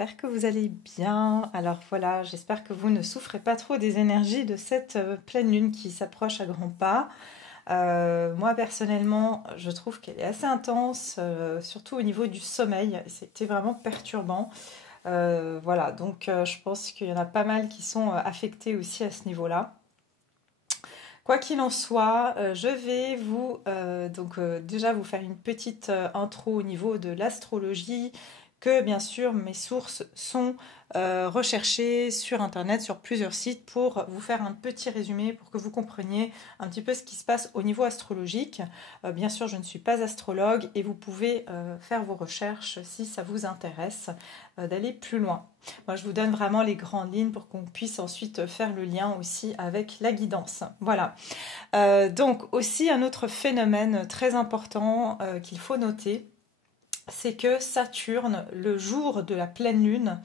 j'espère que vous allez bien. Alors voilà, j'espère que vous ne souffrez pas trop des énergies de cette pleine lune qui s'approche à grands pas. Moi personnellement, je trouve qu'elle est assez intense, surtout au niveau du sommeil. C'était vraiment perturbant. Voilà, donc je pense qu'il y en a pas mal qui sont affectés aussi à ce niveau-là. Quoi qu'il en soit, je vais vous déjà vous faire une petite intro au niveau de l'astrologie, que bien sûr mes sources sont recherchées sur internet, sur plusieurs sites, pour vous faire un petit résumé, pour que vous compreniez un petit peu ce qui se passe au niveau astrologique. Bien sûr, je ne suis pas astrologue et vous pouvez faire vos recherches si ça vous intéresse d'aller plus loin. Moi, je vous donne vraiment les grandes lignes pour qu'on puisse ensuite faire le lien aussi avec la guidance. Voilà. Donc aussi un autre phénomène très important qu'il faut noter, c'est que Saturne, le jour de la pleine lune,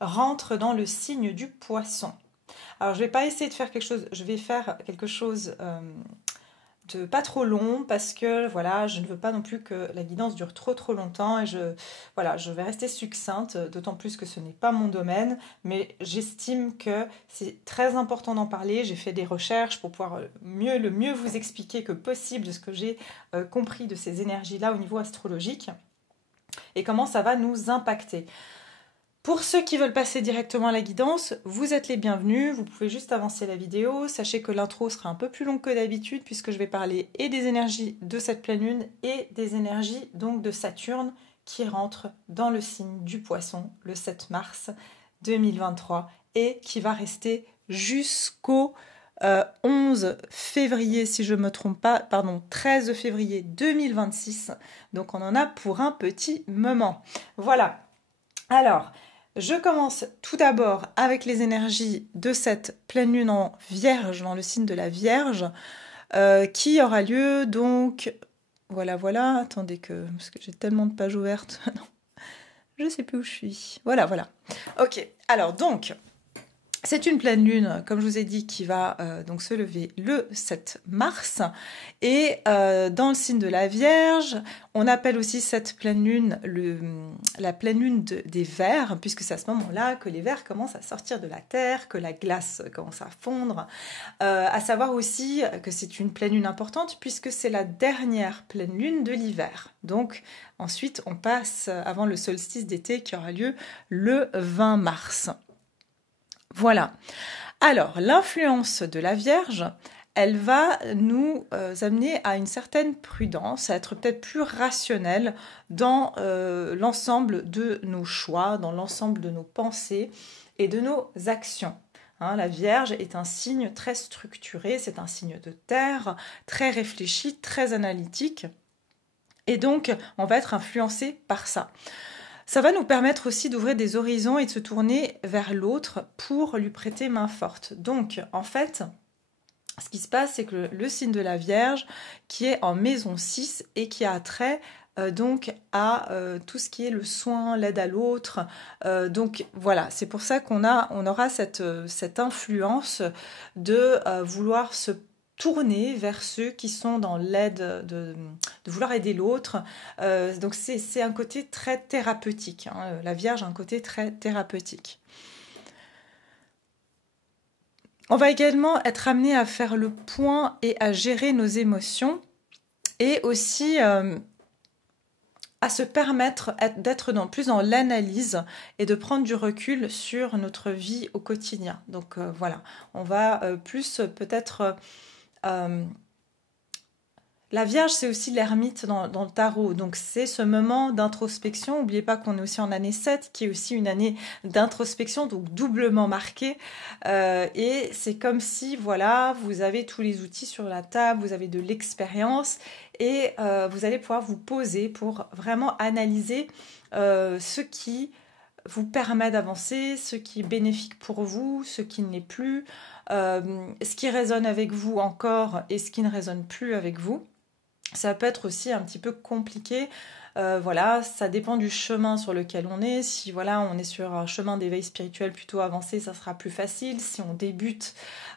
rentre dans le signe du Poisson. Alors je ne vais pas essayer de faire quelque chose, je vais faire quelque chose de pas trop long parce que voilà, je ne veux pas non plus que la guidance dure trop longtemps et je vais rester succincte, d'autant plus que ce n'est pas mon domaine, mais j'estime que c'est très important d'en parler. J'ai fait des recherches pour pouvoir le mieux vous expliquer que possible de ce que j'ai compris de ces énergies-là au niveau astrologique et comment ça va nous impacter. Pour ceux qui veulent passer directement à la guidance, vous êtes les bienvenus, vous pouvez juste avancer la vidéo. Sachez que l'intro sera un peu plus longue que d'habitude puisque je vais parler et des énergies de cette pleine lune et des énergies donc de Saturne qui rentre dans le signe du Poisson le 7 mars 2023 et qui va rester jusqu'au 11 février, si je ne me trompe pas, pardon, 13 février 2026. Donc on en a pour un petit moment. Voilà. Alors, je commence tout d'abord avec les énergies de cette pleine lune en Vierge, dans le signe de la Vierge, qui aura lieu donc... Voilà, attendez parce que j'ai tellement de pages ouvertes. Non, je ne sais plus où je suis. Voilà. Ok, alors donc... C'est une pleine lune, comme je vous ai dit, qui va donc se lever le 7 mars. Et dans le signe de la Vierge, on appelle aussi cette pleine lune la pleine lune des vers, puisque c'est à ce moment-là que les vers commencent à sortir de la terre, que la glace commence à fondre. À savoir aussi que c'est une pleine lune importante, puisque c'est la dernière pleine lune de l'hiver. Donc ensuite, on passe avant le solstice d'été qui aura lieu le 20 mars. Voilà. Alors, l'influence de la Vierge, elle va nous amener à une certaine prudence, à être peut-être plus rationnel dans l'ensemble de nos choix, dans l'ensemble de nos pensées et de nos actions. Hein, la Vierge est un signe très structuré, c'est un signe de terre, très réfléchi, très analytique. Et donc, on va être influencé par ça. Ça va nous permettre aussi d'ouvrir des horizons et de se tourner vers l'autre pour lui prêter main forte. Donc, en fait, ce qui se passe, c'est que le signe de la Vierge, qui est en maison 6 et qui a trait donc à tout ce qui est le soin, l'aide à l'autre. Donc voilà, c'est pour ça qu'on aura cette influence de vouloir se tourner vers ceux qui sont dans l'aide, de vouloir aider l'autre. Donc c'est un côté très thérapeutique. Hein. La Vierge a un côté très thérapeutique. On va également être amené à faire le point et à gérer nos émotions et aussi à se permettre d'être plus dans l'analyse et de prendre du recul sur notre vie au quotidien. Donc voilà, on va plus peut-être... La Vierge, c'est aussi l'ermite dans le tarot, donc c'est ce moment d'introspection. N'oubliez pas qu'on est aussi en année 7, qui est aussi une année d'introspection, donc doublement marquée. Et c'est comme si, voilà, vous avez tous les outils sur la table, vous avez de l'expérience, et vous allez pouvoir vous poser pour vraiment analyser ce qui vous permet d'avancer, ce qui est bénéfique pour vous, ce qui ne l'est plus, ce qui résonne avec vous encore et ce qui ne résonne plus avec vous. Ça peut être aussi un petit peu compliqué. Voilà, ça dépend du chemin sur lequel on est. Si voilà, on est sur un chemin d'éveil spirituel plutôt avancé, ça sera plus facile. Si on débute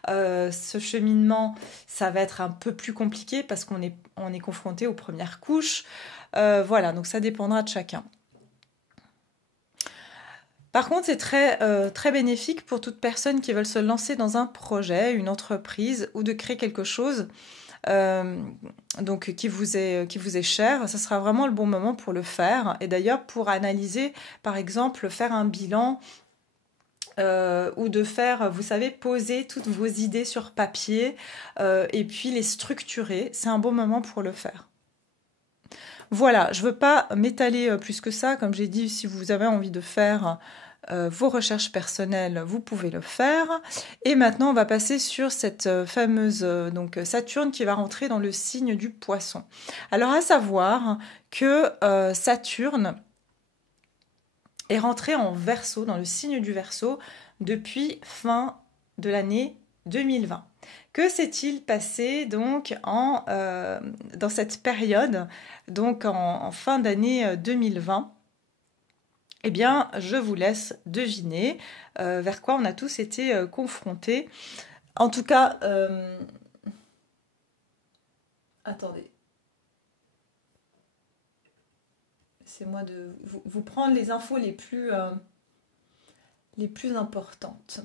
ce cheminement, ça va être un peu plus compliqué parce qu'on est confronté aux premières couches. Voilà, donc ça dépendra de chacun. Par contre, c'est très bénéfique pour toute personne qui veut se lancer dans un projet, une entreprise ou de créer quelque chose donc qui vous est cher. Ça sera vraiment le bon moment pour le faire. Et d'ailleurs, pour analyser, par exemple, faire un bilan ou de faire, vous savez, poser toutes vos idées sur papier et puis les structurer. C'est un bon moment pour le faire. Voilà, je ne veux pas m'étaler plus que ça. Comme j'ai dit, si vous avez envie de faire vos recherches personnelles, vous pouvez le faire. Et maintenant, on va passer sur cette fameuse donc Saturne qui va rentrer dans le signe du Poisson. Alors, à savoir que Saturne est rentré en Verseau, dans le signe du Verseau, depuis fin de l'année 2020. Que s'est-il passé donc dans cette période, donc en fin d'année 2020? Eh bien, je vous laisse deviner vers quoi on a tous été confrontés. En tout cas, attendez. Laissez-moi de vous prendre les infos les plus importantes.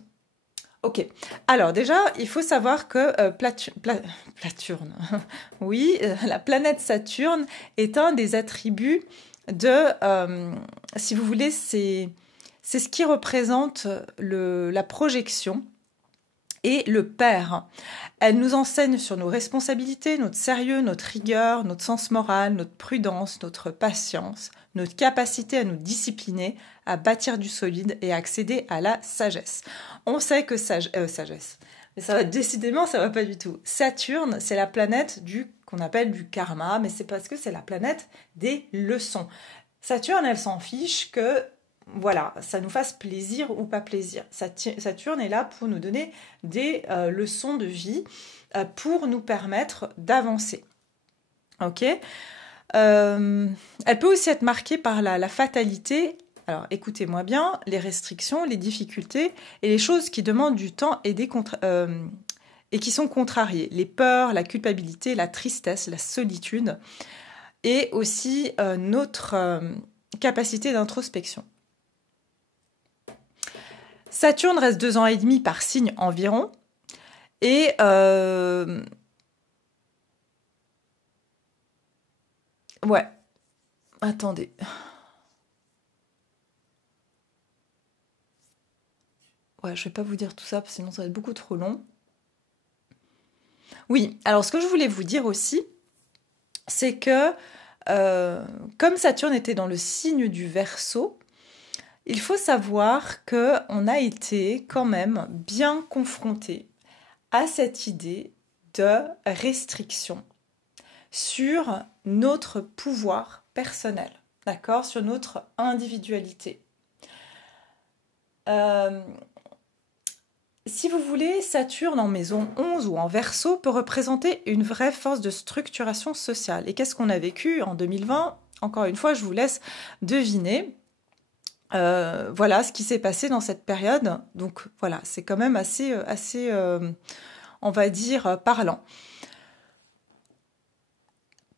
Ok, alors déjà, il faut savoir que Platurne, oui, la planète Saturne est un des attributs de, si vous voulez, c'est ce qui représente la projection et le père. Elle nous enseigne sur nos responsabilités, notre sérieux, notre rigueur, notre sens moral, notre prudence, notre patience, notre capacité à nous discipliner, à bâtir du solide et à accéder à la sagesse. On sait que sagesse, mais ça va décidément, ça va pas du tout. Saturne, c'est la planète qu'on appelle du karma, mais c'est parce que c'est la planète des leçons. Saturne, elle s'en fiche que voilà, ça nous fasse plaisir ou pas plaisir. Saturne est là pour nous donner des leçons de vie, pour nous permettre d'avancer. Ok. Elle peut aussi être marquée par la fatalité. Alors, écoutez-moi bien, les restrictions, les difficultés et les choses qui demandent du temps et qui sont contrariées. Les peurs, la culpabilité, la tristesse, la solitude et aussi notre capacité d'introspection. Saturne reste 2 ans et demi par signe environ. Et ouais, attendez. Ouais, je vais pas vous dire tout ça, parce que sinon ça va être beaucoup trop long. Oui, alors ce que je voulais vous dire aussi, c'est que comme Saturne était dans le signe du Verseau, il faut savoir qu'on a été quand même bien confronté à cette idée de restriction sur notre pouvoir personnel, d'accord, sur notre individualité. Si vous voulez, Saturne en maison 11 ou en Verseau peut représenter une vraie force de structuration sociale. Et qu'est-ce qu'on a vécu en 2020? Encore une fois, je vous laisse deviner. Voilà ce qui s'est passé dans cette période. Donc voilà, c'est quand même assez on va dire, parlant.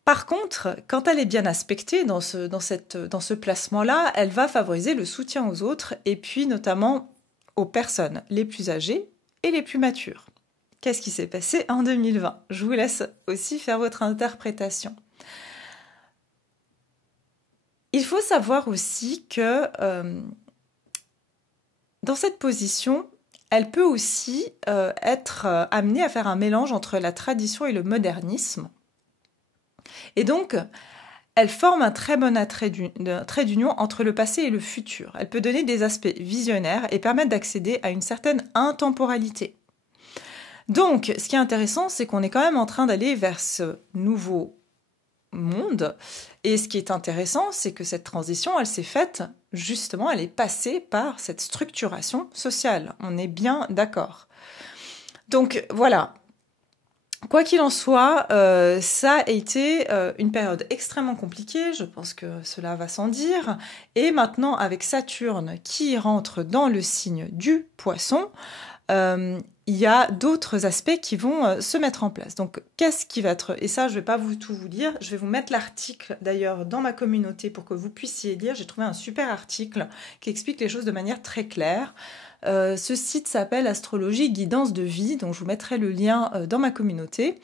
Par contre, quand elle est bien aspectée dans ce placement-là, elle va favoriser le soutien aux autres et puis notamment aux personnes les plus âgées et les plus matures. Qu'est-ce qui s'est passé en 2020? Je vous laisse aussi faire votre interprétation. Il faut savoir aussi que dans cette position, elle peut aussi être amenée à faire un mélange entre la tradition et le modernisme. Et donc, elle forme un très bon trait d'union entre le passé et le futur. Elle peut donner des aspects visionnaires et permettre d'accéder à une certaine intemporalité. Donc, ce qui est intéressant, c'est qu'on est quand même en train d'aller vers ce nouveau monde. Et ce qui est intéressant, c'est que cette transition, elle s'est faite, justement, elle est passée par cette structuration sociale. On est bien d'accord. Donc, voilà. Quoi qu'il en soit, ça a été une période extrêmement compliquée, je pense que cela va sans dire. Et maintenant, avec Saturne qui rentre dans le signe du Poisson, il y a d'autres aspects qui vont se mettre en place. Donc, qu'est-ce qui va être... Et ça, je ne vais pas tout vous lire. Je vais vous mettre l'article, d'ailleurs, dans ma communauté pour que vous puissiez lire. J'ai trouvé un super article qui explique les choses de manière très claire. Ce site s'appelle Astrologie Guidance de Vie, donc je vous mettrai le lien dans ma communauté.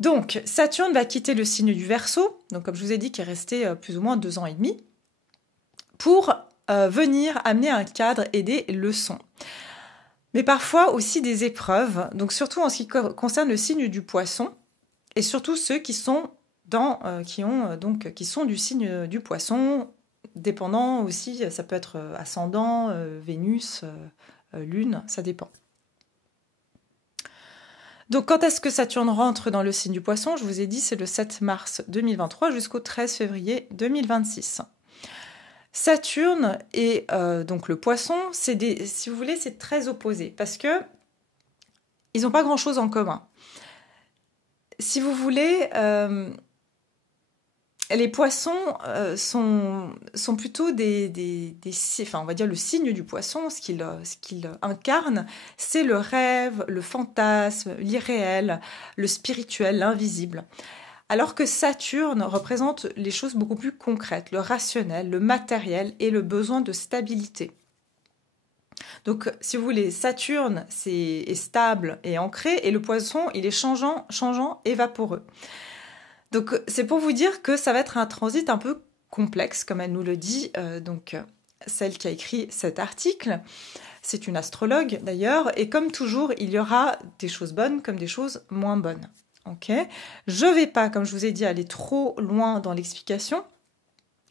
Donc, Saturne va quitter le signe du Verseau, donc comme je vous ai dit, qui est resté plus ou moins 2 ans et demi, pour venir amener un cadre et des leçons. Mais parfois aussi des épreuves, donc surtout en ce qui concerne le signe du Poisson, et surtout ceux qui sont qui sont du signe du Poisson, dépendant aussi, ça peut être ascendant, Vénus, Lune, ça dépend. Donc quand est-ce que Saturne rentre dans le signe du Poisson? Je vous ai dit, c'est le 7 mars 2023 jusqu'au 13 février 2026. Saturne et donc le Poisson, si vous voulez, c'est très opposé parce que ils n'ont pas grand-chose en commun. Si vous voulez, les Poissons sont plutôt enfin, on va dire le signe du Poisson, ce qu'il incarne, c'est le rêve, le fantasme, l'irréel, le spirituel, l'invisible. Alors que Saturne représente les choses beaucoup plus concrètes, le rationnel, le matériel et le besoin de stabilité. Donc, si vous voulez, Saturne est stable et ancré, et le Poisson, il est changeant et vaporeux. Donc, c'est pour vous dire que ça va être un transit un peu complexe, comme elle nous le dit, celle qui a écrit cet article. C'est une astrologue d'ailleurs, et comme toujours, il y aura des choses bonnes comme des choses moins bonnes. Okay. Je ne vais pas, comme je vous ai dit, aller trop loin dans l'explication,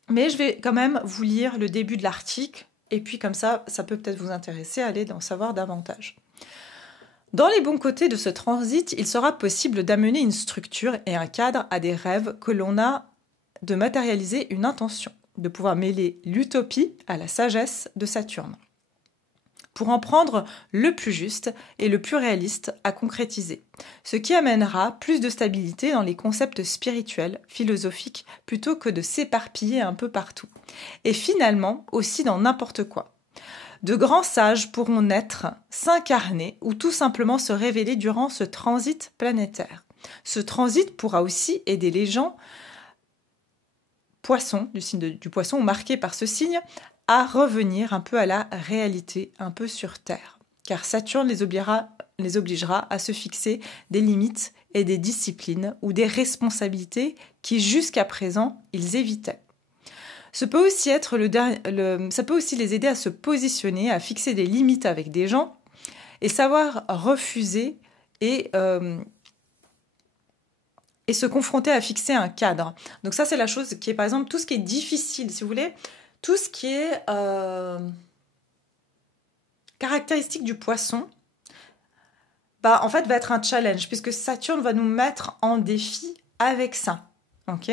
mais je vais quand même vous lire le début de l'article, et puis comme ça peut peut-être vous intéresser à aller en savoir davantage. Dans les bons côtés de ce transit, il sera possible d'amener une structure et un cadre à des rêves que l'on a, de matérialiser une intention, de pouvoir mêler l'utopie à la sagesse de Saturne, pour en prendre le plus juste et le plus réaliste à concrétiser, ce qui amènera plus de stabilité dans les concepts spirituels, philosophiques, plutôt que de s'éparpiller un peu partout. Et finalement, aussi dans n'importe quoi. De grands sages pourront naître, s'incarner ou tout simplement se révéler durant ce transit planétaire. Ce transit pourra aussi aider les gens Poissons, du signe du Poisson, ou marqués par ce signe, à revenir un peu à la réalité, un peu sur Terre. Car Saturne les obligera à se fixer des limites et des disciplines ou des responsabilités qui jusqu'à présent ils évitaient. Ça peut aussi les aider à se positionner, à fixer des limites avec des gens et savoir refuser et se confronter à fixer un cadre. Donc ça, c'est la chose qui est, par exemple, tout ce qui est difficile, si vous voulez, tout ce qui est caractéristique du Poisson, en fait, va être un challenge, puisque Saturne va nous mettre en défi avec ça. Ok ?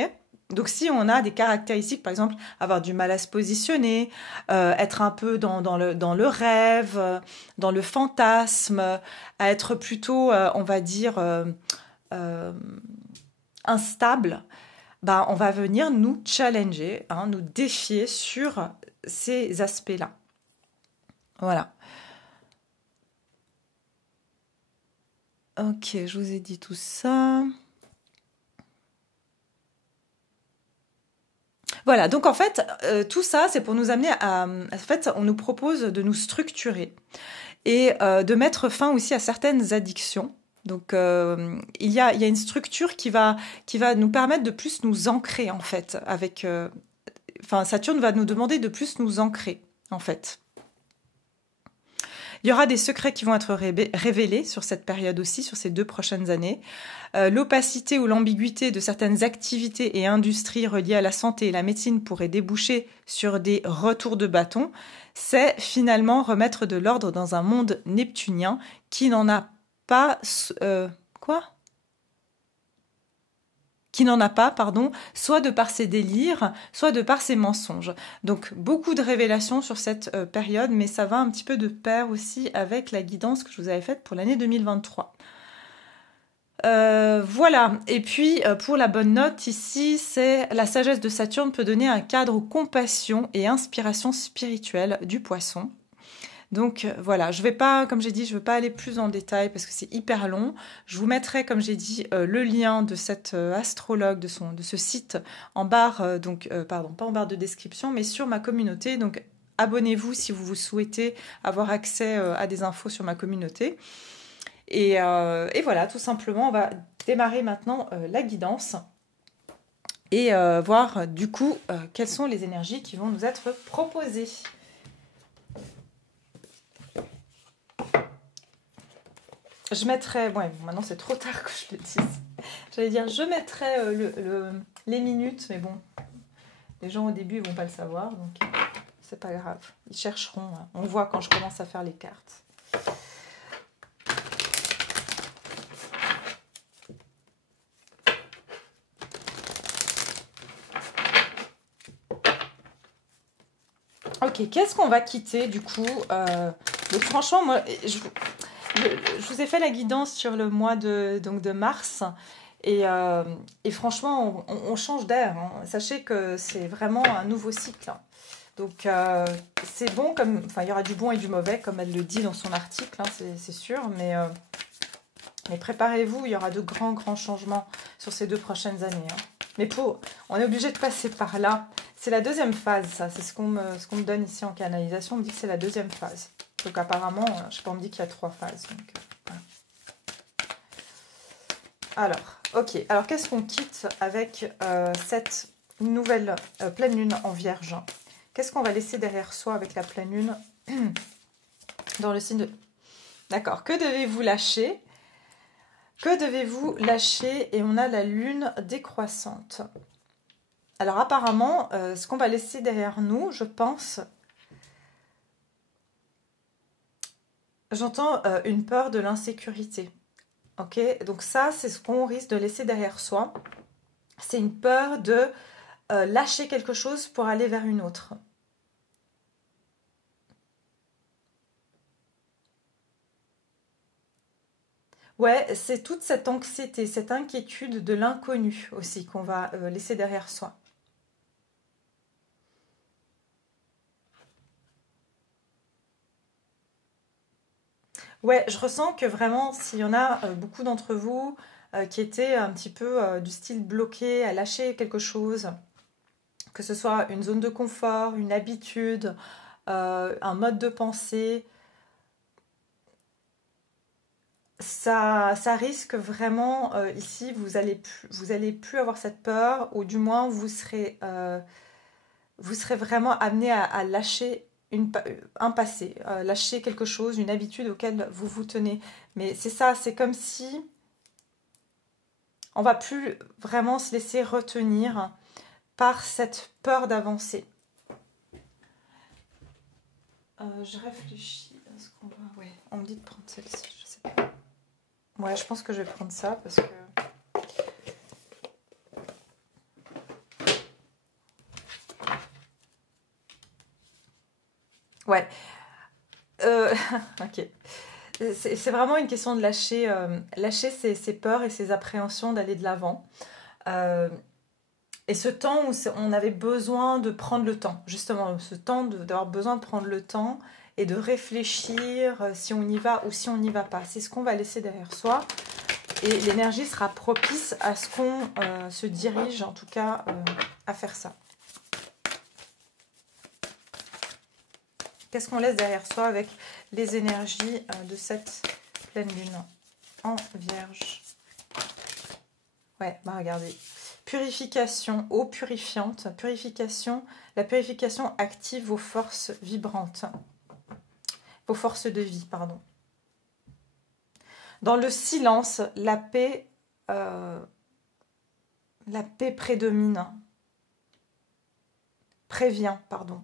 Donc si on a des caractéristiques, par exemple, avoir du mal à se positionner, être un peu dans le rêve, dans le fantasme, à être plutôt, on va dire, instable, on va venir nous challenger, nous défier sur ces aspects-là. Voilà. Ok, je vous ai dit tout ça. Voilà, donc en fait, tout ça, c'est pour nous amener à... En fait, on nous propose de nous structurer et de mettre fin aussi à certaines addictions. Donc, il y a une structure qui va nous permettre de plus nous ancrer, en fait, avec... Saturne va nous demander de plus nous ancrer, en fait. Il y aura des secrets qui vont être révélés sur cette période aussi, sur ces 2 prochaines années. L'opacité ou l'ambiguïté de certaines activités et industries reliées à la santé et la médecine pourrait déboucher sur des retours de bâton. C'est finalement remettre de l'ordre dans un monde neptunien qui n'en a pas... qui n'en a pas, soit de par ses délires, soit de par ses mensonges. Donc, beaucoup de révélations sur cette période, mais ça va un petit peu de pair aussi avec la guidance que je vous avais faite pour l'année 2023. Voilà, et puis pour la bonne note ici, c'est la sagesse de Saturne peut donner un cadre aux compassions et inspirations spirituelles du Poisson. Donc voilà, je vais pas, comme j'ai dit, je ne veux pas aller plus en détail parce que c'est hyper long. Je vous mettrai, comme j'ai dit, le lien de cet astrologue, de ce site en barre, pardon, pas en barre de description, mais sur ma communauté. Donc abonnez-vous si vous souhaitez avoir accès à des infos sur ma communauté. Et voilà, tout simplement, on va démarrer maintenant la guidance et voir du coup quelles sont les énergies qui vont nous être proposées. Je mettrai, ouais, maintenant c'est trop tard que je le dise. J'allais dire, je mettrai les minutes, mais bon, les gens au début ils vont pas le savoir, donc c'est pas grave. Ils chercheront. Hein. On voit quand je commence à faire les cartes. Ok, qu'est-ce qu'on va quitter du coup donc franchement, moi, je vous ai fait la guidance sur le mois de mars et franchement, on change d'air. Hein. Sachez que c'est vraiment un nouveau cycle. Hein. Donc c'est bon, il y aura du bon et du mauvais, comme elle le dit dans son article, hein, c'est sûr, mais préparez-vous, il y aura de grands changements sur ces 2 prochaines années. Hein. Mais on est obligé de passer par là. C'est la deuxième phase, ça. C'est ce qu'on me donne ici en canalisation. On me dit que c'est la deuxième phase. Donc apparemment, je sais pas, on me dit qu'il y a 3 phases. Donc, voilà. Alors, ok. Alors, qu'est-ce qu'on quitte avec cette nouvelle pleine lune en Vierge? Qu'est-ce qu'on va laisser derrière soi avec la pleine lune dans le signe de... D'accord. Que devez-vous lâcher? Que devez-vous lâcher? Et on a la lune décroissante. Alors apparemment, ce qu'on va laisser derrière nous, je pense, j'entends une peur de l'insécurité. Ok, donc ça, c'est ce qu'on risque de laisser derrière soi. C'est une peur de lâcher quelque chose pour aller vers une autre. Ouais, c'est toute cette anxiété, cette inquiétude de l'inconnu aussi qu'on va laisser derrière soi. Ouais, je ressens que vraiment, s'il y en a beaucoup d'entre vous qui étaient un petit peu du style bloqué à lâcher quelque chose, que ce soit une zone de confort, une habitude, un mode de pensée, ça risque vraiment ici, vous allez plus avoir cette peur, ou du moins vous serez vraiment amené à lâcher un passé, lâcher quelque chose, une habitude auquel vous vous tenez. Mais c'est ça, c'est comme si on va plus vraiment se laisser retenir par cette peur d'avancer. Je réfléchis à ce qu'on va... Ouais, on me dit de prendre celle-ci, je sais pas. Ouais, je pense que je vais prendre ça parce que... Ouais. Ok. C'est vraiment une question de lâcher ses peurs et ses appréhensions d'aller de l'avant. Et ce temps où on avait besoin de prendre le temps, justement, ce temps d'avoir besoin de prendre le temps et de réfléchir si on y va ou si on n'y va pas. C'est ce qu'on va laisser derrière soi. Et l'énergie sera propice à ce qu'on se dirige, en tout cas, à faire ça. Qu'est-ce qu'on laisse derrière soi avec les énergies de cette pleine lune en Vierge? Ouais, bah regardez. Purification, eau purifiante, purification. La purification active vos forces vibrantes. Vos forces de vie, pardon. Dans le silence, la paix prédomine. Prévient, pardon.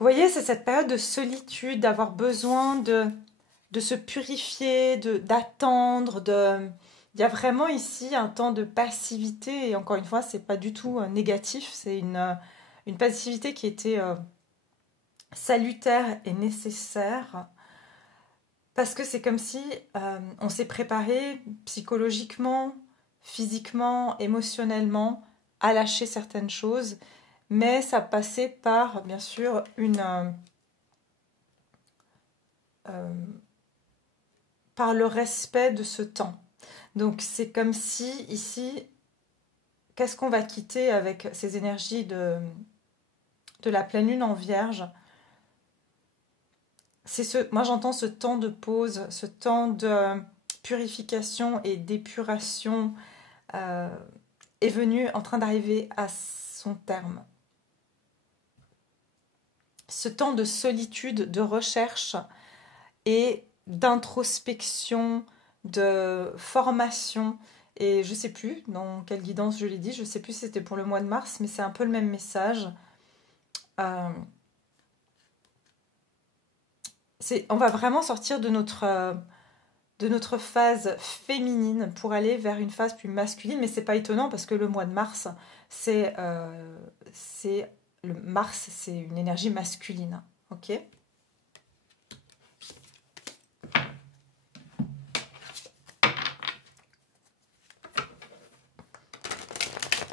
Vous voyez, c'est cette période de solitude, d'avoir besoin de se purifier, d'attendre, Il y a vraiment ici un temps de passivité, et encore une fois, c'est pas du tout négatif, c'est une passivité qui était salutaire et nécessaire, parce que c'est comme si on s'est préparé psychologiquement, physiquement, émotionnellement à lâcher certaines choses, mais ça passait par, bien sûr, par le respect de ce temps. Donc c'est comme si ici, qu'est-ce qu'on va quitter avec ces énergies de la pleine lune en Vierge? Moi j'entends ce temps de pause, ce temps de purification et d'épuration est venu en train d'arriver à son terme. Ce temps de solitude, de recherche et d'introspection, de formation, et je ne sais plus dans quelle guidance je l'ai dit, je ne sais plus si c'était pour le mois de mars, mais c'est un peu le même message. On va vraiment sortir de notre phase féminine pour aller vers une phase plus masculine, mais c'est pas étonnant parce que le mois de mars, c'est une énergie masculine, ok?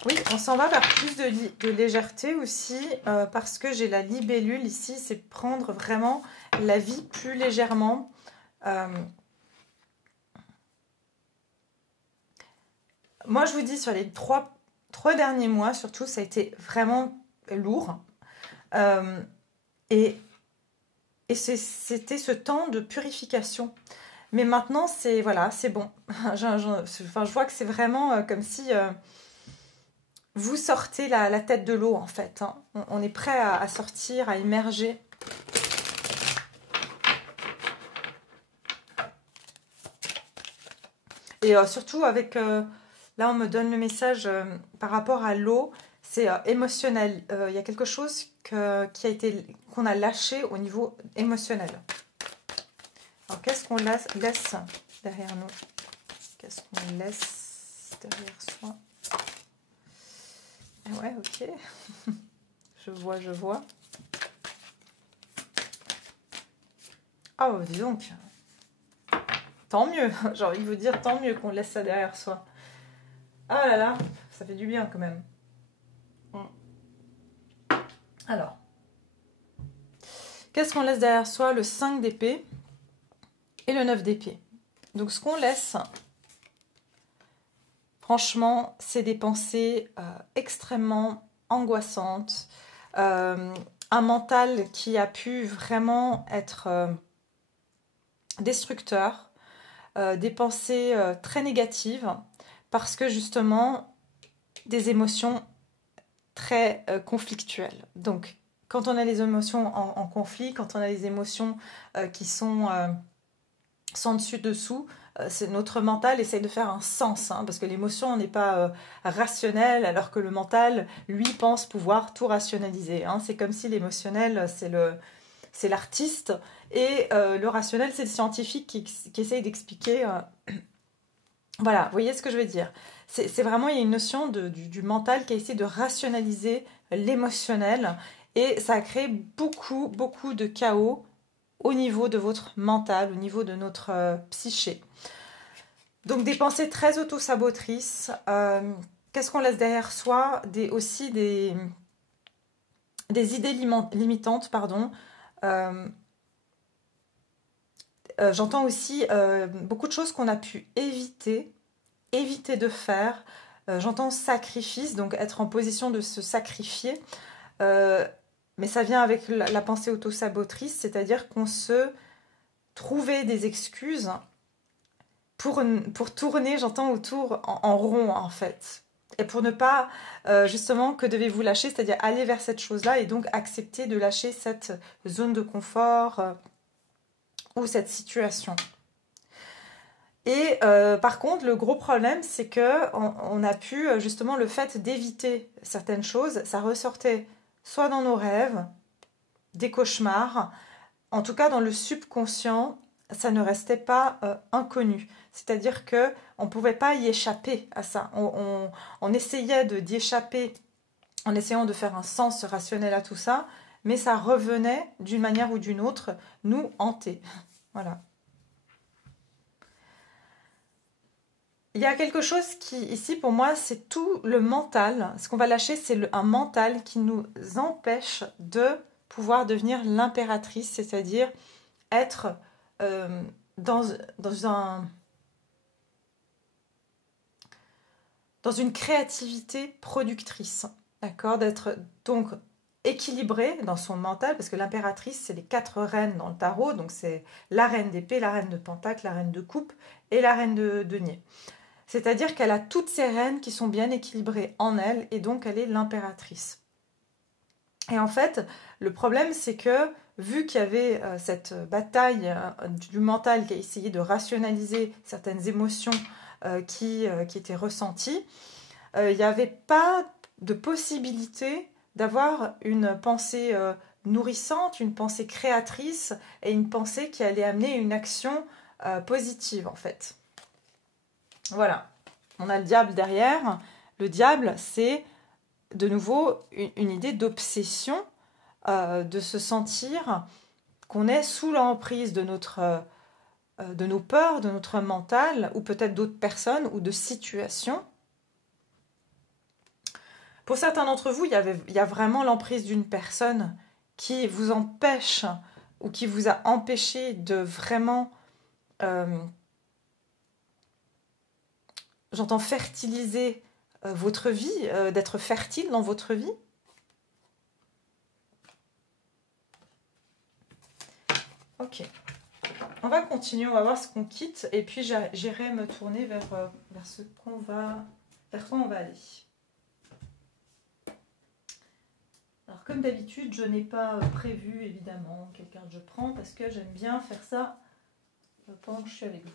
Oui, on s'en va vers plus de légèreté aussi, parce que j'ai la libellule ici, c'est prendre vraiment la vie plus légèrement. Moi, je vous dis, sur les trois derniers mois, surtout, ça a été vraiment lourd. Et c'était ce temps de purification. Mais maintenant, c'est bon. Je vois que c'est vraiment comme si vous sortez la tête de l'eau, en fait. Hein. On est prêt à sortir, à émerger. Et surtout avec... là, on me donne le message par rapport à l'eau. C'est émotionnel. Il y a quelque chose qu'on a lâché au niveau émotionnel. Alors, qu'est-ce qu'on laisse derrière nous? Qu'est-ce qu'on laisse derrière soi? Ouais, ok. Je vois. Oh, dis donc. Tant mieux. J'ai envie de vous dire tant mieux qu'on laisse ça derrière soi. Ah là là, ça fait du bien quand même. Alors, qu'est-ce qu'on laisse derrière soi? Le 5 d'épée et le 9 d'épée. Donc ce qu'on laisse, franchement, c'est des pensées extrêmement angoissantes, un mental qui a pu vraiment être destructeur, des pensées très négatives, parce que justement, des émotions très conflictuelles. Donc, quand on a les émotions en conflit, quand on a les émotions qui sont sans dessus-dessous, notre mental essaye de faire un sens, hein, parce que l'émotion n'est pas rationnelle, alors que le mental, lui, pense pouvoir tout rationaliser. Hein. C'est comme si l'émotionnel, c'est l'artiste, et le rationnel, c'est le scientifique qui essaye d'expliquer... Voilà, vous voyez ce que je veux dire. C'est vraiment, il y a une notion du mental qui a essayé de rationaliser l'émotionnel, et ça a créé beaucoup, beaucoup de chaos au niveau de votre mental, au niveau de notre psyché. Donc des pensées très auto-sabotrices. Qu'est-ce qu'on laisse derrière soi? Aussi des idées limitantes, pardon. J'entends aussi beaucoup de choses qu'on a pu éviter de faire. J'entends sacrifice, donc être en position de se sacrifier. Mais ça vient avec la pensée auto-sabotrice, c'est-à-dire qu'on se trouvait des excuses pour tourner, j'entends, autour en rond, en fait. Et pour ne pas, justement, que devez-vous lâcher, c'est-à-dire aller vers cette chose-là et donc accepter de lâcher cette zone de confort ou cette situation. Et par contre, le gros problème, c'est qu'on a pu, justement, le fait d'éviter certaines choses, ça ressortait soit dans nos rêves, des cauchemars, en tout cas dans le subconscient, ça ne restait pas inconnu. C'est-à-dire qu'on ne pouvait pas y échapper à ça. On essayait d'y échapper en essayant de faire un sens rationnel à tout ça, mais ça revenait d'une manière ou d'une autre nous hanter. Voilà. il y a quelque chose qui, ici, pour moi, c'est tout le mental. Ce qu'on va lâcher, c'est un mental qui nous empêche de pouvoir devenir l'impératrice, c'est-à-dire être euh, dans, dans une créativité productrice, d'accord? D'être donc équilibré dans son mental, parce que l'impératrice, c'est les 4 reines dans le tarot, donc c'est la reine d'épée, la reine de pentacle, la reine de coupe et la reine de denier. C'est-à-dire qu'elle a toutes ces reines qui sont bien équilibrées en elle, et donc elle est l'impératrice. Et en fait, le problème, c'est que vu qu'il y avait cette bataille du mental qui a essayé de rationaliser certaines émotions qui étaient ressenties, il n'y avait pas de possibilité d'avoir une pensée nourrissante, une pensée créatrice et une pensée qui allait amener une action positive en fait. Voilà, on a le diable derrière. Le diable, c'est de nouveau une idée d'obsession, de se sentir qu'on est sous l'emprise de nos peurs, de notre mental, ou peut-être d'autres personnes ou de situations. Pour certains d'entre vous, il y a vraiment l'emprise d'une personne qui vous empêche ou qui vous a empêché de vraiment, j'entends fertiliser votre vie, d'être fertile dans votre vie. Ok. On va continuer, on va voir ce qu'on quitte et puis j'irai me tourner vers ce qu'on va, vers quoi on va aller. Alors comme d'habitude, je n'ai pas prévu évidemment quelle carte je prends parce que j'aime bien faire ça pendant que je suis avec vous.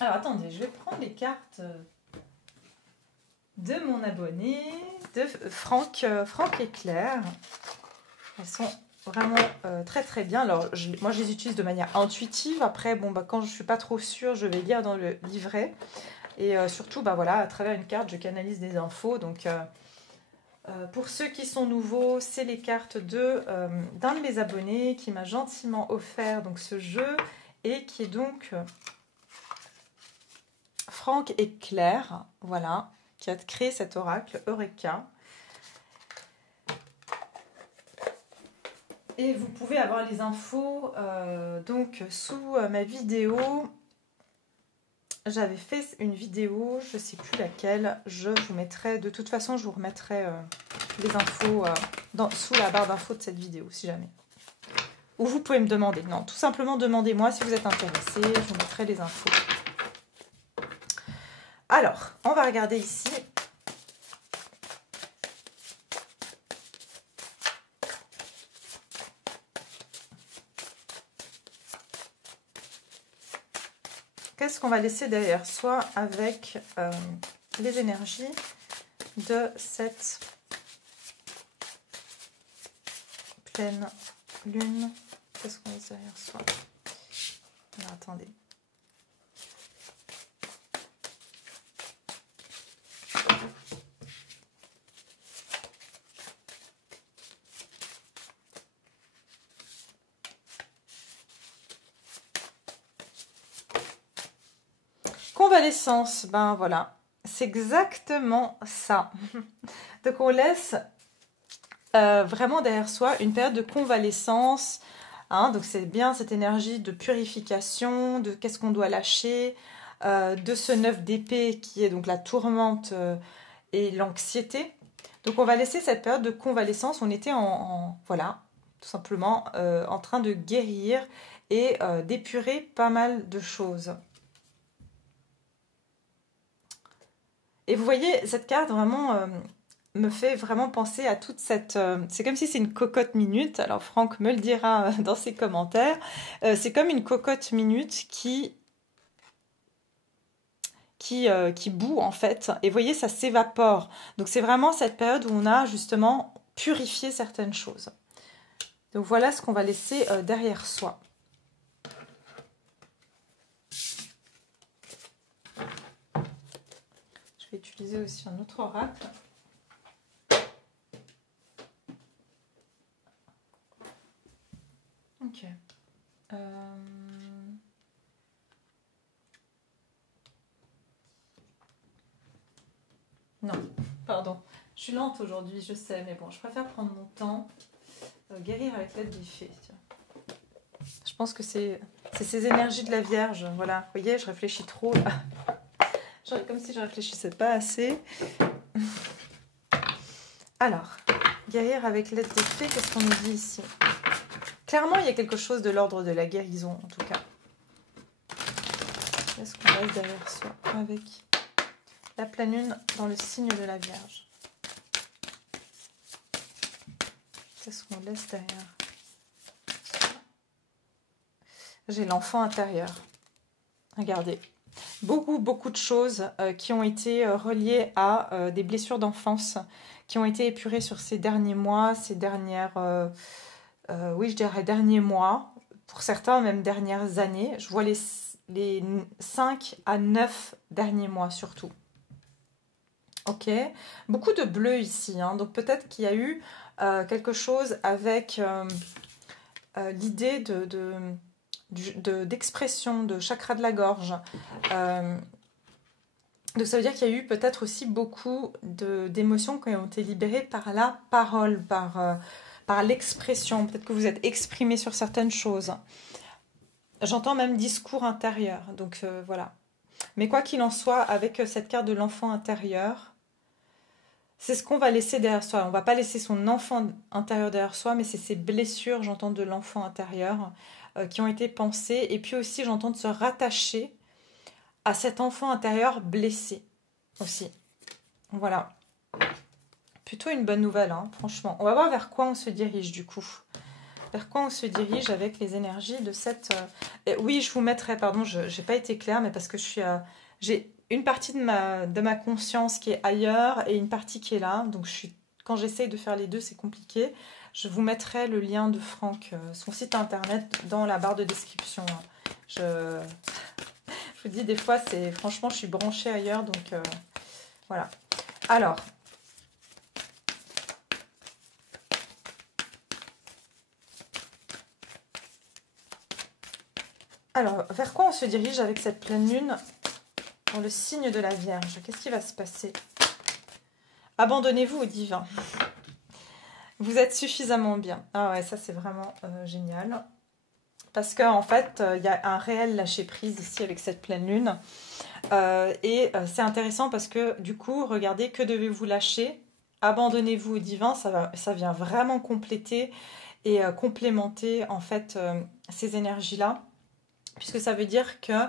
Alors attendez, je vais prendre les cartes de mon abonné, de Franck et Claire. Elles sont vraiment très très bien. Alors moi je les utilise de manière intuitive. Après bon quand je suis pas trop sûre, je vais lire dans le livret. Et surtout voilà, à travers une carte, je canalise des infos. Donc pour ceux qui sont nouveaux, c'est les cartes d'un de mes abonnés qui m'a gentiment offert donc ce jeu et qui est donc Franck et Claire, voilà, qui a créé cet oracle Eureka. Et vous pouvez avoir les infos donc sous ma vidéo. J'avais fait une vidéo, je ne sais plus laquelle. Je vous mettrai, de toute façon, je vous remettrai les infos sous la barre d'infos de cette vidéo, si jamais. Ou vous pouvez me demander. Non, tout simplement demandez-moi si vous êtes intéressé. Je vous mettrai les infos. Alors, on va regarder ici. Qu'est-ce qu'on va laisser derrière soi avec les énergies de cette pleine lune? Qu'est-ce qu'on laisse derrière soi? Alors, attendez. Convalescence, ben voilà, c'est exactement ça. Donc on laisse vraiment derrière soi une période de convalescence. Hein, donc c'est bien cette énergie de purification, de qu'est-ce qu'on doit lâcher, de ce 9 d'épée qui est donc la tourmente et l'anxiété. Donc on va laisser cette période de convalescence. On était voilà, tout simplement en train de guérir et d'épurer pas mal de choses. Et vous voyez, cette carte vraiment me fait vraiment penser à toute cette... c'est comme si c'est une cocotte minute. Alors Franck me le dira dans ses commentaires. C'est comme une cocotte minute qui bout en fait. Et vous voyez, ça s'évapore. Donc c'est vraiment cette période où on a justement purifié certaines choses. Donc voilà ce qu'on va laisser derrière soi. Je vais utiliser aussi un autre oracle. Ok. Non, pardon. Je suis lente aujourd'hui, je sais, mais bon, je préfère prendre mon temps. Guérir avec l'aide des fées. Tiens. Je pense que c'est ces énergies de la Vierge. Voilà, vous voyez, je réfléchis trop là. Comme si je réfléchissais pas assez. Alors, guérir avec l'aide des fées, qu'est-ce qu'on nous dit ici? Clairement, il y a quelque chose de l'ordre de la guérison, en tout cas. Qu'est-ce qu'on laisse derrière soi avec la pleine lune dans le signe de la Vierge? Qu'est-ce qu'on laisse derrière? J'ai l'enfant intérieur. Regardez. Beaucoup de choses qui ont été reliées à des blessures d'enfance, qui ont été épurées sur ces derniers mois, ces dernières... oui, je dirais derniers mois, pour certains même dernières années. Je vois les 5 à 9 derniers mois surtout. Ok, beaucoup de bleu ici, hein. Donc peut-être qu'il y a eu quelque chose avec l'idée d'expression, de chakra de la gorge. Donc ça veut dire qu'il y a eu peut-être aussi beaucoup d'émotions qui ont été libérées par la parole, par l'expression. Peut-être que vous êtes exprimé sur certaines choses. J'entends même discours intérieur, donc voilà. Mais quoi qu'il en soit, avec cette carte de l'enfant intérieur, c'est ce qu'on va laisser derrière soi. On ne va pas laisser son enfant intérieur derrière soi, mais c'est ces blessures, j'entends, de l'enfant intérieur qui ont été pensées. Et puis aussi, j'entends de se rattacher à cet enfant intérieur blessé aussi. Voilà. Plutôt une bonne nouvelle, hein, franchement. On va voir vers quoi on se dirige du coup. Vers quoi on se dirige avec les énergies de cette... Oui, je vous mettrai, pardon, je n'ai pas été claire, mais parce que j'ai une partie de ma conscience qui est ailleurs et une partie qui est là. Donc quand j'essaye de faire les deux, c'est compliqué. Je vous mettrai le lien de Franck, son site internet, dans la barre de description. Je vous dis, des fois, franchement, je suis branchée ailleurs, donc voilà. Alors, vers quoi on se dirige avec cette pleine lune dans le signe de la Vierge? Qu'est-ce qui va se passer? Abandonnez-vous au divin. Vous êtes suffisamment bien. Ah ouais, ça c'est vraiment génial. Parce qu'en fait, il y a un réel lâcher-prise ici avec cette pleine lune. C'est intéressant parce que du coup, regardez, que devez-vous lâcher? Abandonnez-vous au divin, ça vient vraiment compléter et complémenter en fait ces énergies-là. Puisque ça veut dire que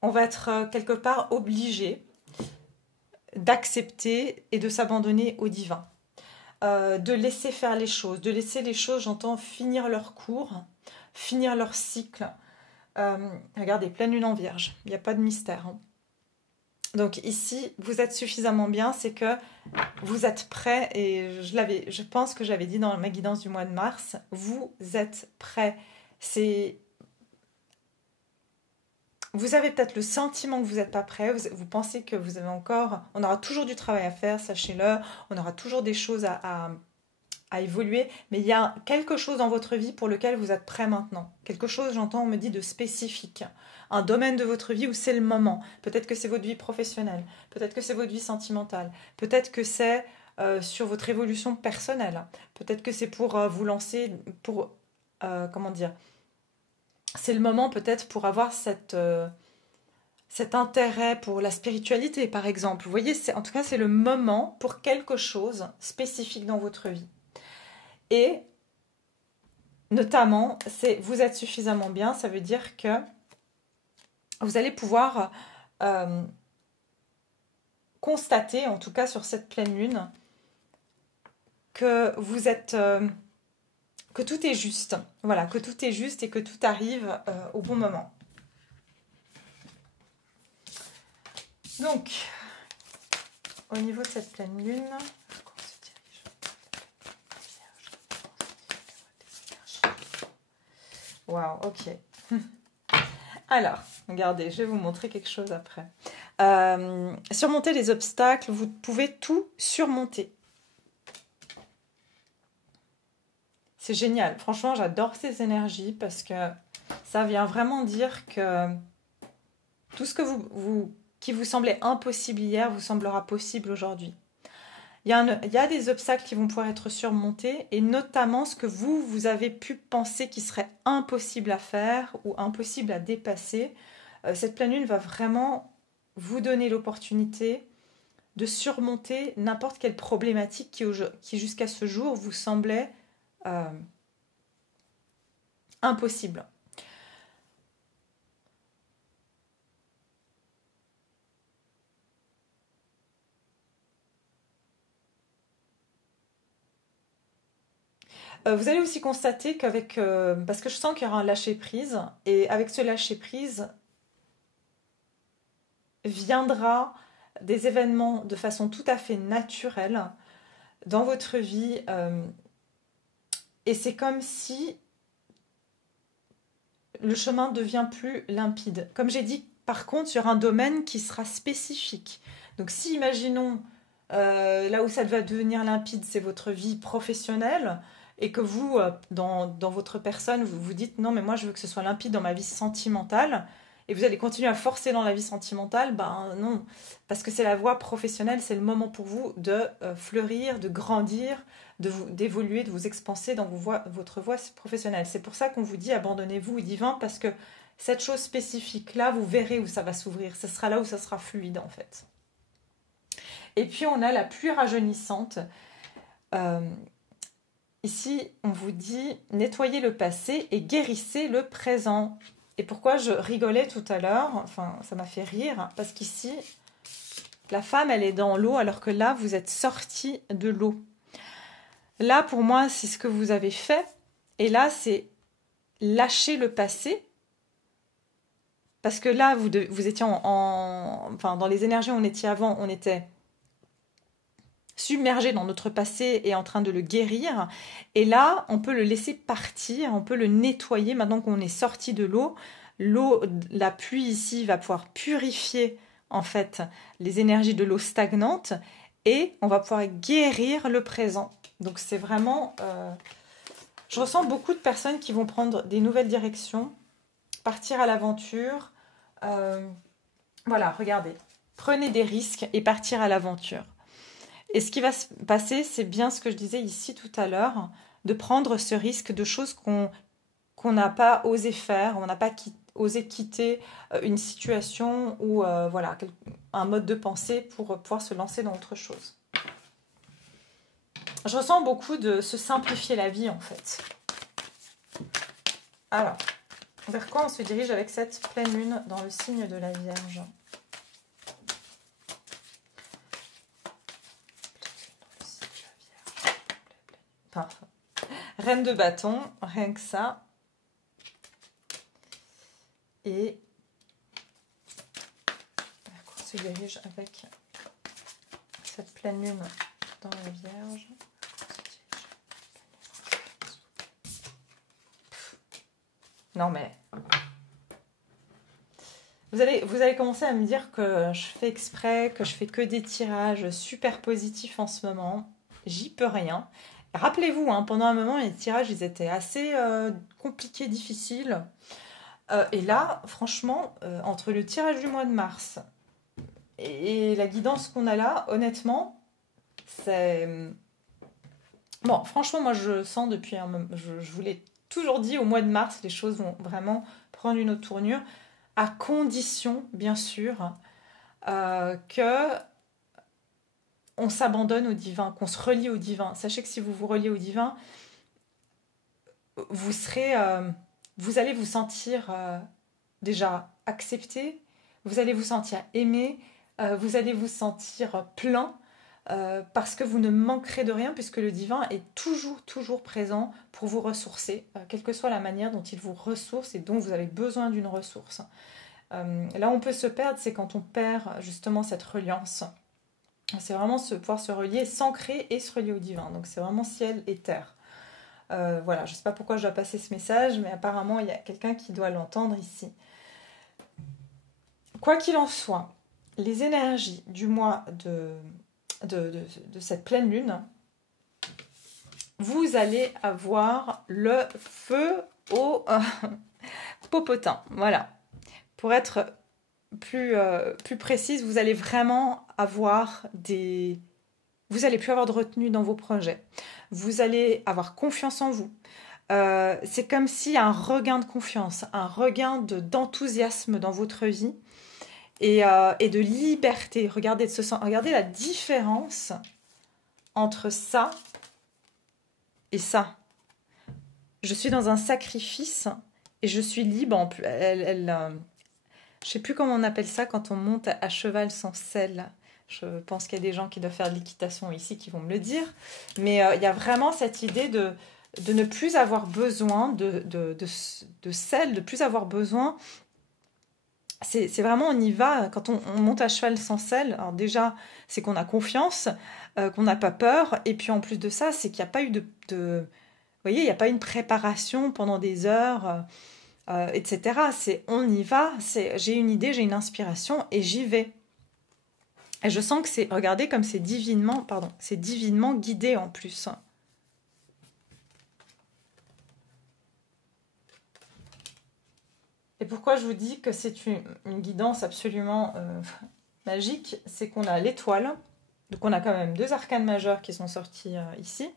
on va être quelque part obligé d'accepter et de s'abandonner au divin. De laisser faire les choses, j'entends, finir leur cours, finir leur cycle. Regardez, pleine lune en Vierge, il n'y a pas de mystère. Hein. Donc ici, vous êtes suffisamment bien, c'est que vous êtes prêt, et je pense que j'avais dit dans ma guidance du mois de mars, vous êtes prêt. Vous avez peut-être le sentiment que vous n'êtes pas prêt, vous pensez que vous avez encore... On aura toujours du travail à faire, sachez-le, on aura toujours des choses à évoluer, mais il y a quelque chose dans votre vie pour lequel vous êtes prêt maintenant. Quelque chose, j'entends, on me dit, de spécifique. Un domaine de votre vie où c'est le moment. Peut-être que c'est votre vie professionnelle, peut-être que c'est votre vie sentimentale, peut-être que c'est sur votre évolution personnelle, peut-être que c'est pour vous lancer, pour... comment dire, c'est le moment peut-être pour avoir cet intérêt pour la spiritualité, par exemple. Vous voyez, en tout cas, c'est le moment pour quelque chose spécifique dans votre vie. Et notamment, vous êtes suffisamment bien, ça veut dire que vous allez pouvoir constater, en tout cas sur cette pleine lune, que vous êtes... que tout est juste. Voilà, que tout est juste et que tout arrive au bon moment. Donc, au niveau de cette pleine lune... Waouh, ok. Alors, regardez, je vais vous montrer quelque chose après. Surmonter les obstacles, vous pouvez tout surmonter. C'est génial. Franchement, j'adore ces énergies parce que ça vient vraiment dire que tout ce qui vous semblait impossible hier vous semblera possible aujourd'hui. Il y a des obstacles qui vont pouvoir être surmontés et notamment ce que vous avez pu penser qui serait impossible à faire ou impossible à dépasser. Cette pleine lune va vraiment vous donner l'opportunité de surmonter n'importe quelle problématique qui jusqu'à ce jour vous semblait impossible. Vous allez aussi constater qu'avec... parce que je sens qu'il y aura un lâcher-prise, et avec ce lâcher-prise viendra des événements de façon tout à fait naturelle dans votre vie. Et c'est comme si le chemin devient plus limpide. Comme j'ai dit, par contre, sur un domaine qui sera spécifique. Donc si, imaginons, là où ça va devenir limpide, c'est votre vie professionnelle, et que vous, dans votre personne, vous vous dites non, mais moi je veux que ce soit limpide dans ma vie sentimentale, et vous allez continuer à forcer dans la vie sentimentale, ben non, parce que c'est la voie professionnelle, c'est le moment pour vous de fleurir, de grandir, d'évoluer, de vous expanser dans votre voie professionnelle. C'est pour ça qu'on vous dit abandonnez-vous au divin, parce que cette chose spécifique-là, vous verrez où ça va s'ouvrir, ce sera là où ça sera fluide en fait. Et puis on a la pluie rajeunissante. Ici, on vous dit nettoyez le passé et guérissez le présent. Et pourquoi je rigolais tout à l'heure, enfin ça m'a fait rire, parce qu'ici, la femme elle est dans l'eau alors que là vous êtes sorti de l'eau. Là pour moi c'est ce que vous avez fait, et là c'est lâcher le passé, parce que là vous étiez enfin dans les énergies où on était avant, on était submergé dans notre passé et en train de le guérir. Et là, on peut le laisser partir, on peut le nettoyer maintenant qu'on est sorti de l'eau. L'eau, la pluie ici va pouvoir purifier en fait les énergies de l'eau stagnante et on va pouvoir guérir le présent. Donc c'est vraiment... je ressens beaucoup de personnes qui vont prendre des nouvelles directions, partir à l'aventure. Voilà, regardez. Prenez des risques et partir à l'aventure. Et ce qui va se passer, c'est bien ce que je disais ici tout à l'heure, de prendre ce risque de choses qu'on n'a pas osé faire, on n'a pas osé quitter une situation ou voilà, un mode de pensée pour pouvoir se lancer dans autre chose. Je ressens beaucoup de se simplifier la vie en fait. Alors, vers quoi on se dirige avec cette pleine lune dans le signe de la Vierge ? Parfait. Reine de bâton, rien que ça. Et on se dirige avec cette pleine lune dans la Vierge. Non mais vous allez commencer à me dire que je fais exprès, que je fais que des tirages super positifs en ce moment. J'y peux rien. Rappelez-vous, hein, pendant un moment, les tirages, ils étaient assez compliqués, difficiles. Et là, franchement, entre le tirage du mois de mars et la guidance qu'on a là, honnêtement, c'est... Bon, franchement, moi, je sens depuis un moment... Je vous l'ai toujours dit, au mois de mars, les choses vont vraiment prendre une autre tournure, à condition, bien sûr, que... on s'abandonne au divin, qu'on se relie au divin. Sachez que si vous vous reliez au divin, vous allez vous sentir déjà accepté, vous allez vous sentir aimé, vous allez vous sentir plein, parce que vous ne manquerez de rien, puisque le divin est toujours présent pour vous ressourcer, quelle que soit la manière dont il vous ressource et dont vous avez besoin d'une ressource. Là où on peut se perdre, c'est quand on perd justement cette reliance. C'est vraiment pouvoir se relier, s'ancrer et se relier au divin. Donc c'est vraiment ciel et terre. Voilà, je ne sais pas pourquoi je dois passer ce message, mais apparemment il y a quelqu'un qui doit l'entendre ici. Quoi qu'il en soit, les énergies du mois de cette pleine lune, vous allez avoir le feu au popotin. Voilà. Pour être plus précise, vous allez vraiment avoir des... Vous allez plus avoir de retenue dans vos projets. Vous allez avoir confiance en vous. C'est comme s'il y a un regain de confiance, un regain d'enthousiasme dans votre vie et de liberté. Regardez la différence entre ça et ça. Je suis dans un sacrifice et je suis libre. Je sais plus comment on appelle ça quand on monte à cheval sans selle. Je pense qu'il y a des gens qui doivent faire de l'équitation ici qui vont me le dire. Mais il y a vraiment cette idée de ne plus avoir besoin de selle, de plus avoir besoin. C'est vraiment, on y va. Quand on monte à cheval sans selle, alors déjà, c'est qu'on a confiance, qu'on n'a pas peur. Et puis en plus de ça, c'est qu'il n'y a pas eu vous voyez, il n'y a pas eu une préparation pendant des heures, etc. C'est on y va, j'ai une idée, j'ai une inspiration et j'y vais. Et je sens que regardez comme c'est divinement guidé en plus. Et pourquoi je vous dis que c'est une guidance absolument magique, c'est qu'on a l'étoile, donc on a quand même 2 arcanes majeures qui sont sortis ici.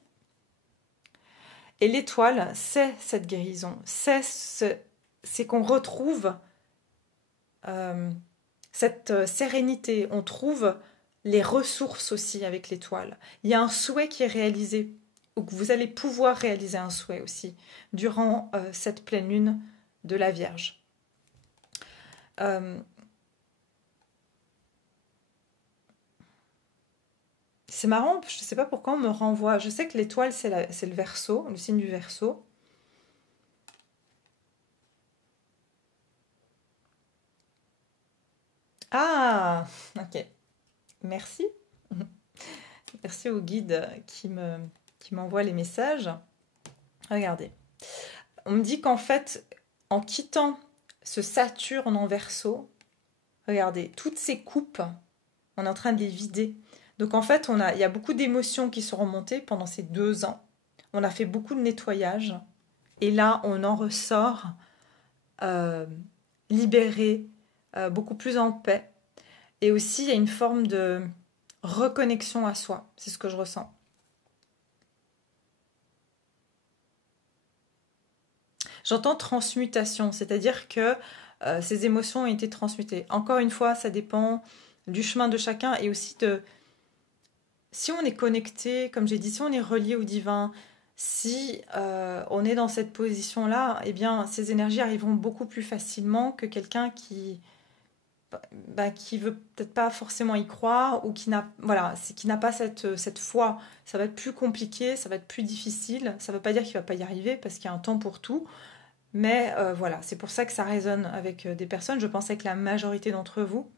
Et l'étoile, c'est cette guérison, c'est qu'on retrouve cette sérénité, on trouve les ressources aussi avec l'étoile. Il y a un souhait qui est réalisé, ou que vous allez pouvoir réaliser un souhait aussi durant cette pleine lune de la Vierge. C'est marrant, je ne sais pas pourquoi on me renvoie. Je sais que l'étoile, c'est le Verseau, le signe du Verseau. Ah, ok. Merci. Merci au guide qui m'envoie les messages. Regardez. On me dit qu'en fait, en quittant ce Saturne en Verseau, regardez, toutes ces coupes, on est en train de les vider. Donc en fait, il y a beaucoup d'émotions qui sont remontées pendant ces 2 ans. On a fait beaucoup de nettoyage. Et là, on en ressort libéré, beaucoup plus en paix. Et aussi, il y a une forme de reconnexion à soi. C'est ce que je ressens. J'entends transmutation, c'est-à-dire que ces émotions ont été transmutées. Encore une fois, ça dépend du chemin de chacun et aussi de... Si on est connecté, comme j'ai dit, si on est relié au divin, si on est dans cette position-là, eh bien, ces énergies arriveront beaucoup plus facilement que quelqu'un qui veut peut-être pas forcément y croire ou qui n'a pas cette foi. Ça va être plus compliqué, ça va être plus difficile. Ça ne veut pas dire qu'il va pas y arriver parce qu'il y a un temps pour tout. Mais voilà, c'est pour ça que ça résonne avec des personnes. Je pense avec la majorité d'entre vous.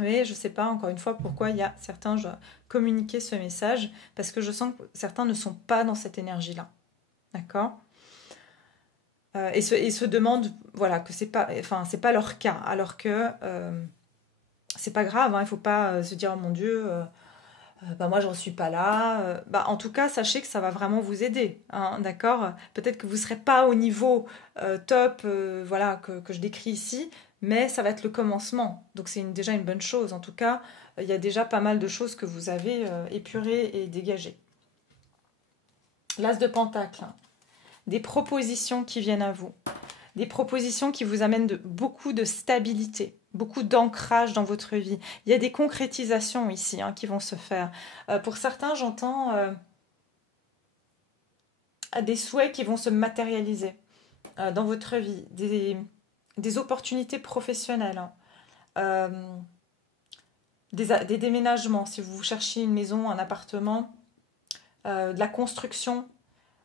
Mais je ne sais pas, encore une fois, pourquoi il y a certains, je dois communiquer ce message, parce que je sens que certains ne sont pas dans cette énergie-là. D'accord ? Et se demandent, voilà, que c'est pas leur cas, alors que c'est pas grave, hein, il ne faut pas se dire, oh mon Dieu, moi je ne suis pas là. En tout cas, sachez que ça va vraiment vous aider, hein, d'accord ? Peut-être que vous ne serez pas au niveau top voilà, que je décris ici, mais ça va être le commencement. Donc c'est déjà une bonne chose. En tout cas, il y a déjà pas mal de choses que vous avez épurées et dégagées. L'As de Pentacle, des propositions qui viennent à vous, des propositions qui vous amènent beaucoup de stabilité, beaucoup d'ancrage dans votre vie. Il y a des concrétisations ici qui vont se faire. Pour certains, j'entends des souhaits qui vont se matérialiser dans votre vie, des opportunités professionnelles, des déménagements, si vous cherchez une maison, un appartement, de la construction,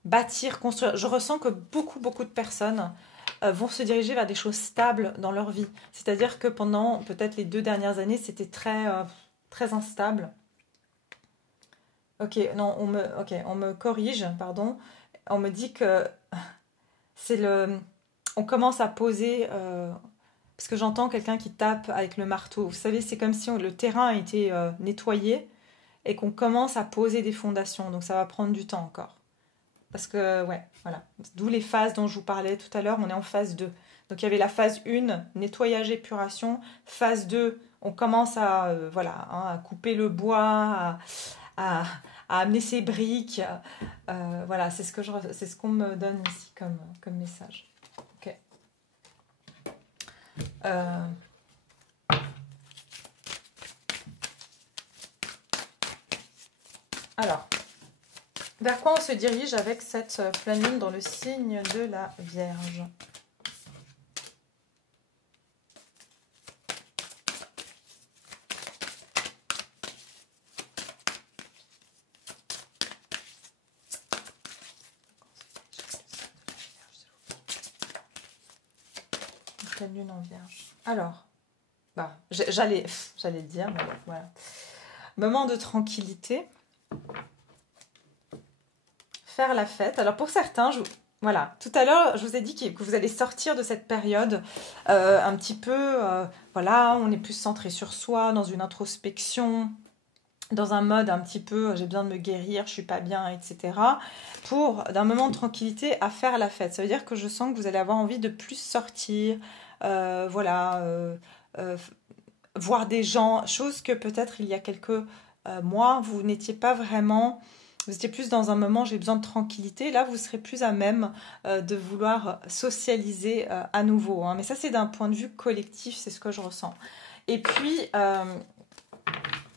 bâtir, construire. Je ressens que beaucoup de personnes vont se diriger vers des choses stables dans leur vie. C'est-à-dire que pendant peut-être les 2 dernières années, c'était très instable. Ok, non, on me corrige, pardon. On me dit que on commence à poser, parce que j'entends quelqu'un qui tape avec le marteau. Vous savez, c'est comme si le terrain a été nettoyé et qu'on commence à poser des fondations. Donc ça va prendre du temps encore. Parce que, ouais, voilà. D'où les phases dont je vous parlais tout à l'heure, on est en phase 2. Donc il y avait la phase 1, nettoyage, épuration. Phase 2, on commence à, voilà, hein, à couper le bois, à, à amener ses briques. Voilà, c'est ce qu'on me donne ici comme message. Ok. Alors, vers quoi on se dirige avec cette pleine lune dans le signe de la Vierge? Pleine lune en Vierge. Alors, bah, j'allais le dire, mais voilà. Moment de tranquillité. Faire la fête. Alors pour certains, voilà, tout à l'heure, je vous ai dit que vous allez sortir de cette période un petit peu, voilà, on est plus centré sur soi, dans une introspection, dans un mode un petit peu, j'ai besoin de me guérir, je suis pas bien, etc. Pour d'un moment de tranquillité à faire la fête. Ça veut dire que je sens que vous allez avoir envie de plus sortir, voilà, voir des gens, chose que peut-être il y a quelques mois, vous n'étiez pas vraiment... Vous étiez plus dans un moment, j'ai besoin de tranquillité. Là, vous serez plus à même de vouloir socialiser à nouveau. Hein. Mais ça, c'est d'un point de vue collectif, c'est ce que je ressens. Et puis,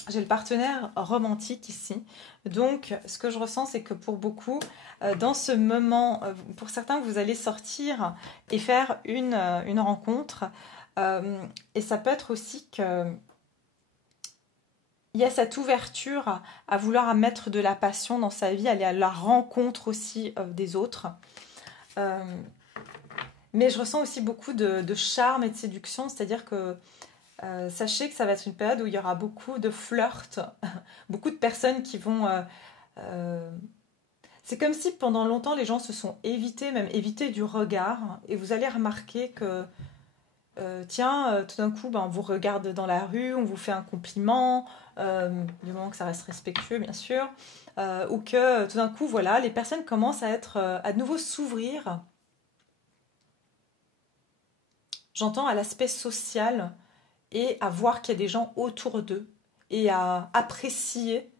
j'ai le partenaire romantique ici. Donc, ce que je ressens, c'est que pour beaucoup, dans ce moment, pour certains, vous allez sortir et faire une rencontre. Et ça peut être aussi que... Il y a cette ouverture à vouloir mettre de la passion dans sa vie, aller à la rencontre aussi des autres. Mais je ressens aussi beaucoup de charme et de séduction, c'est-à-dire que sachez que ça va être une période où il y aura beaucoup de flirts, beaucoup de personnes qui vont... c'est comme si pendant longtemps les gens se sont évités, même évités du regard, et vous allez remarquer que tiens, tout d'un coup, ben, on vous regarde dans la rue, on vous fait un compliment, du moment que ça reste respectueux, bien sûr, ou que tout d'un coup, voilà, les personnes commencent à être, à de nouveau s'ouvrir. J'entends à l'aspect social et à voir qu'il y a des gens autour d'eux et à apprécier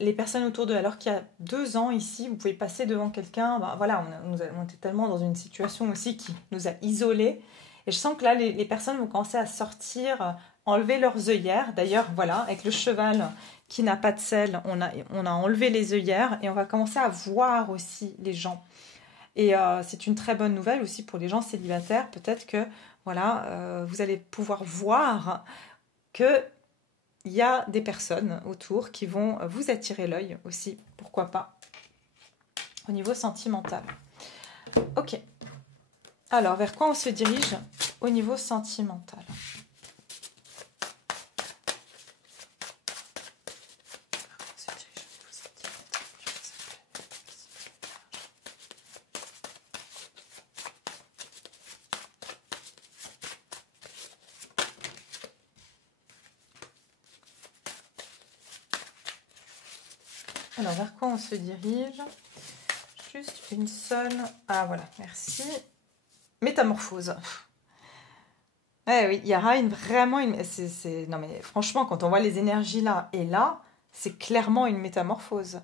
les personnes autour d'eux. Alors qu'il y a 2 ans ici, vous pouvez passer devant quelqu'un, ben, voilà, on était tellement dans une situation aussi qui nous a isolés. Et je sens que là, les personnes vont commencer à sortir, enlever leurs œillères. D'ailleurs, voilà, avec le cheval qui n'a pas de selle, on a enlevé les œillères et on va commencer à voir aussi les gens. Et c'est une très bonne nouvelle aussi pour les gens célibataires. Peut-être que voilà, vous allez pouvoir voir qu'il y a des personnes autour qui vont vous attirer l'œil aussi. Pourquoi pas au niveau sentimental. Ok. Alors, vers quoi on se dirige au niveau sentimental? Alors, vers quoi on se dirige? Juste une seule... Ah, voilà, merci. Métamorphose. Oui, il y aura vraiment une... Non, mais franchement, quand on voit les énergies là et là, c'est clairement une métamorphose.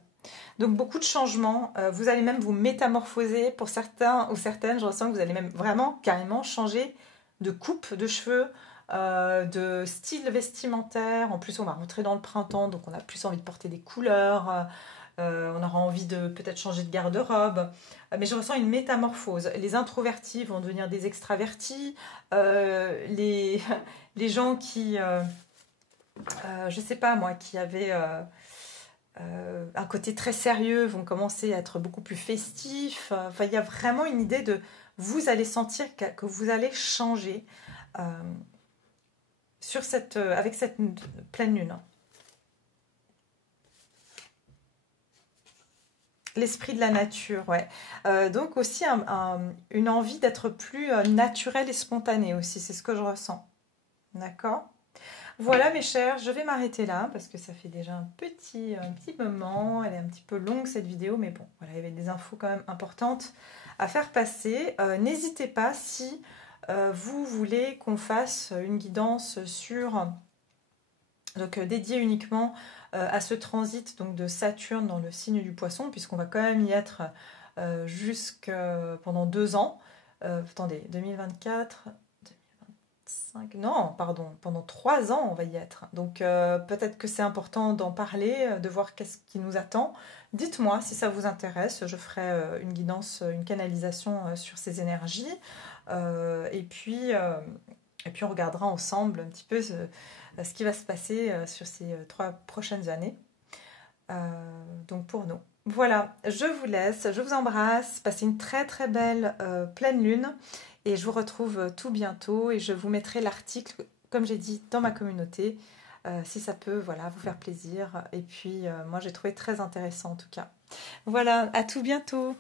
Donc, beaucoup de changements. Vous allez même vous métamorphoser. Pour certains ou certaines, je ressens que vous allez même vraiment, carrément, changer de coupe de cheveux, de style vestimentaire. En plus, on va rentrer dans le printemps, donc on a plus envie de porter des couleurs. On aura envie de peut-être changer de garde-robe. Mais je ressens une métamorphose. Les introvertis vont devenir des extravertis. Les gens qui, je sais pas moi, qui avaient un côté très sérieux vont commencer à être beaucoup plus festifs. Enfin, il y a vraiment une idée de... Vous allez sentir que vous allez changer avec cette pleine lune. L'esprit de la nature, ouais. Donc aussi une envie d'être plus naturel et spontané aussi, c'est ce que je ressens. D'accord? Voilà mes chers, je vais m'arrêter là parce que ça fait déjà un petit moment. Elle est un petit peu longue cette vidéo, mais bon, voilà, il y avait des infos quand même importantes à faire passer. N'hésitez pas si vous voulez qu'on fasse une guidance sur, donc dédiée uniquement à ce transit donc, de Saturne dans le signe du Poisson, puisqu'on va quand même y être pendant 2 ans. Attendez, 2024, 2025, non, pardon, pendant 3 ans on va y être. Donc peut-être que c'est important d'en parler, de voir qu'est-ce qui nous attend. Dites-moi si ça vous intéresse, je ferai une guidance, une canalisation sur ces énergies. Et puis on regardera ensemble un petit peu ce qui va se passer sur ces 3 prochaines années. Donc pour nous. Voilà, je vous laisse, je vous embrasse, passez une très très belle pleine lune et je vous retrouve tout bientôt et je vous mettrai l'article, comme j'ai dit, dans ma communauté, si ça peut voilà, vous faire plaisir. Et puis moi j'ai trouvé très intéressant en tout cas. Voilà, à tout bientôt.